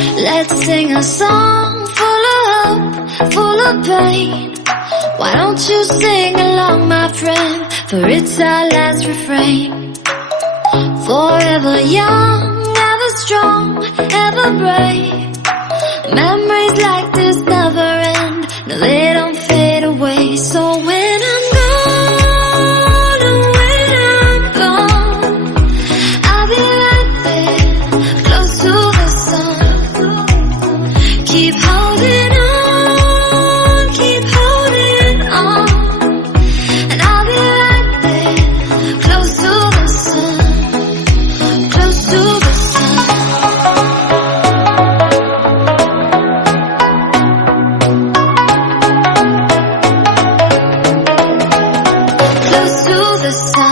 Let's sing a song full of hope, full of pain. Why don't you sing along, my friend? For it's our last refrain. Forever young, ever strong, ever brave. Memories like this never end. No, they don't fade away. So when I'm gone, oh, when I'm gone, I'll be right there, close to the sun. Keep holding on, keep holding on, and I'll be right there, close to the sun, close to the sun. Close to the sun.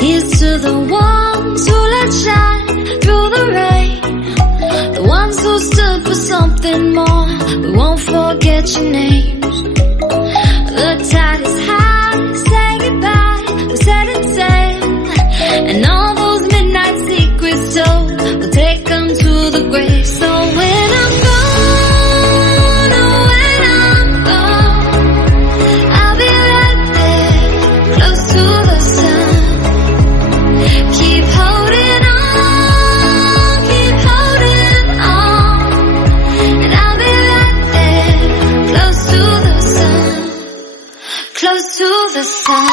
Here's to the ones who let shine through the rain, the ones who stood for something more. We won't forget your names. The tide is high, say goodbye, we set it sail, and all those midnight secrets told, we'll take them to the grave. So when I'm gone, oh, when I'm gone, I'll be right there, close to the sun. Keep holding on, keep holding on, and I'll be right there, close to the sun, close to the sun.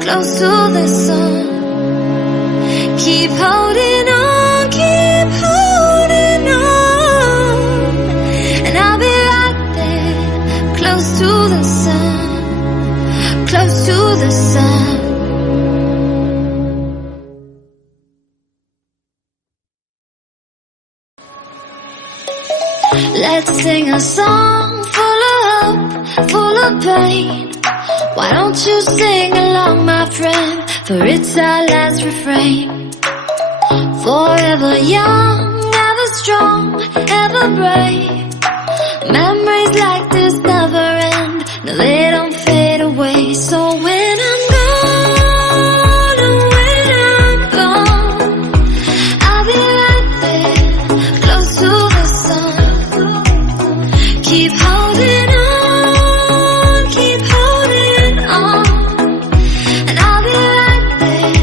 Close to the sun. Keep holding on, keep holding on, and I'll be right there, close to the sun, close to the sun. Let's sing a song full of hope, full of pain. Why don't you sing along, my friend? For it's our last refrain. Forever young, ever strong, ever brave. Memories like this never end. No, they don't fade away. So when I'm gone, oh, when I'm gone, I'll be right there, close to the sun. Keep holding on, keep holding on, and I'll be right there,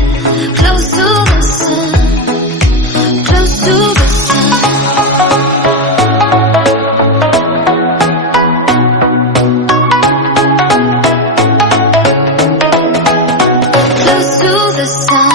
close to the sun, close to the sun. Close to the sun.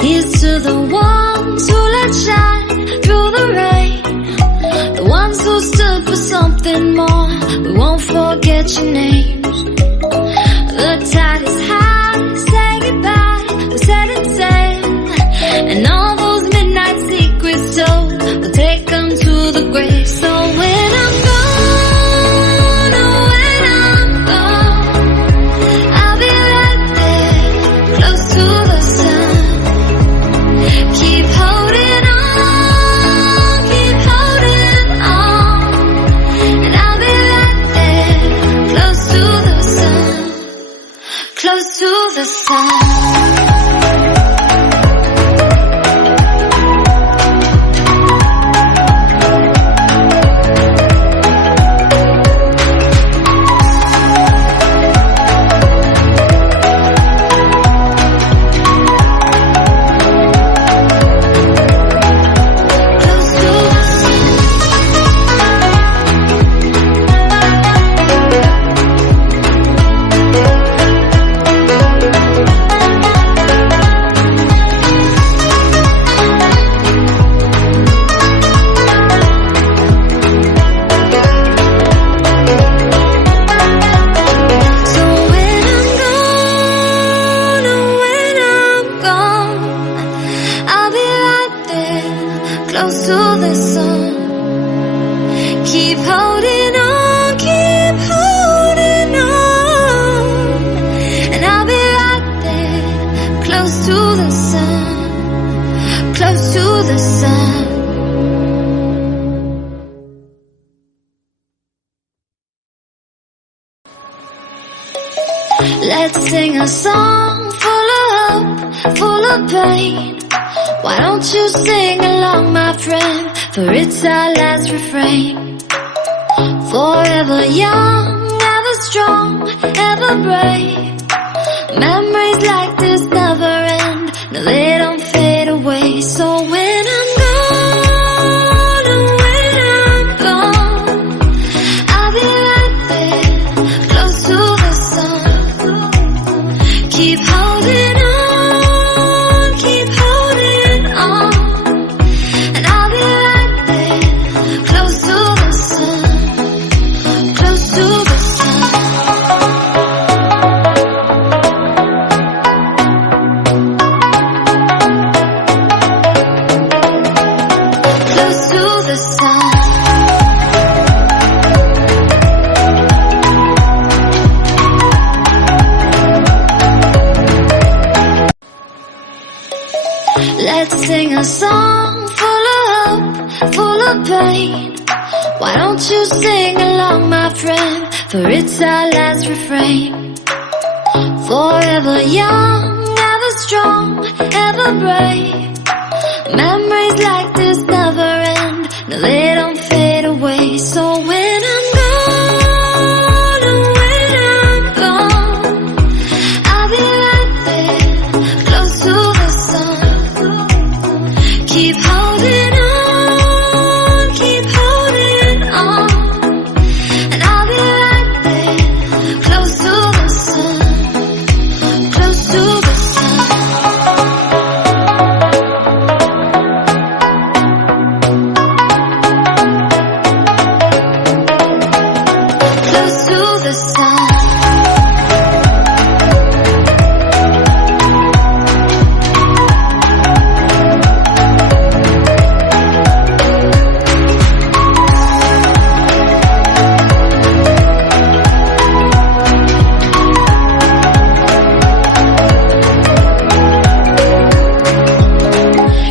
Here's to the ones who let shine through the rain, the ones who stood for something more. We won't forget your names. The tide is high, say goodbye, we set it sail, and all those midnight secrets told, we'll take them to the grave. So when I'm gone, oh, when I'm gone, I'll be right there, close to the sun. Keep holding on, close to the sun. Keep holding on, keep holding on, and I'll be right there, close to the sun, close to the sun. Let's sing a song full of hope, full of pain. Why don't you sing along, my friend, for it's our last refrain. Forever young, ever strong, ever brave. Memories like this never end, no, they don't fade away. So when I'm gone, oh, when I'm gone, I'll be right there, close to the sun. Keep holding on, keep holding on, and I'll be right there, close to the sun, close to the sun. Close to the sun. Let's sing a song full of hope, full of pain. Why don't you sing along, my friend, for it's our last refrain. Forever young, ever strong, ever brave. Memories like this never end, no, they don't fade away. So when I'm gone, oh, when I'm gone, I'll be right there, close to the sun. Keep holding on, keep holding on, and I'll be right there, close to the sun, close to the sun. Close to the sun.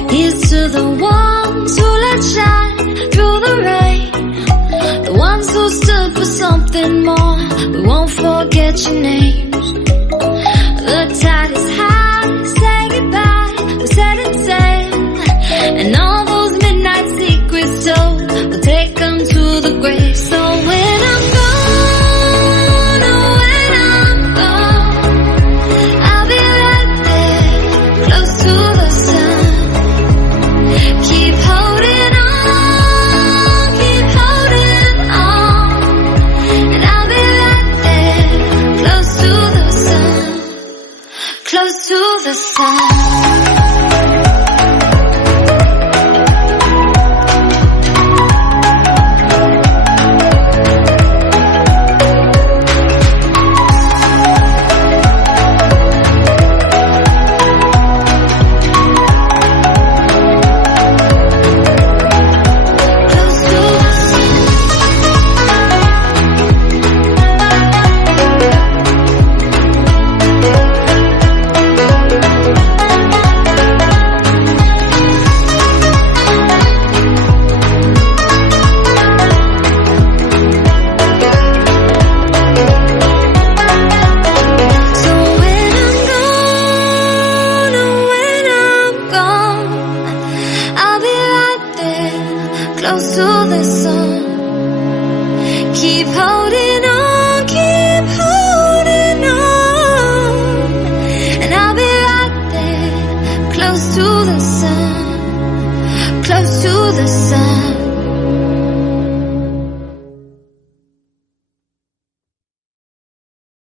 Here's to the ones who let shine through the rain, the ones who stood for something more. We won't forget your names. The tide is high, say goodbye, we set it sail, and all those midnight secrets told, we'll take them to the grave. So when I'm gone, oh, when I'm gone, I'll be right there, close to the sun. Keep holding on, keep holding on, and I'll be right there, close to the sun, close to the sun. Close to the sun. So when I'm gone, oh, when I'm gone, I'll be right there, close to the sun. Keep holding on, keep holding on, and I'll be right there, close to the sun, close to the sun.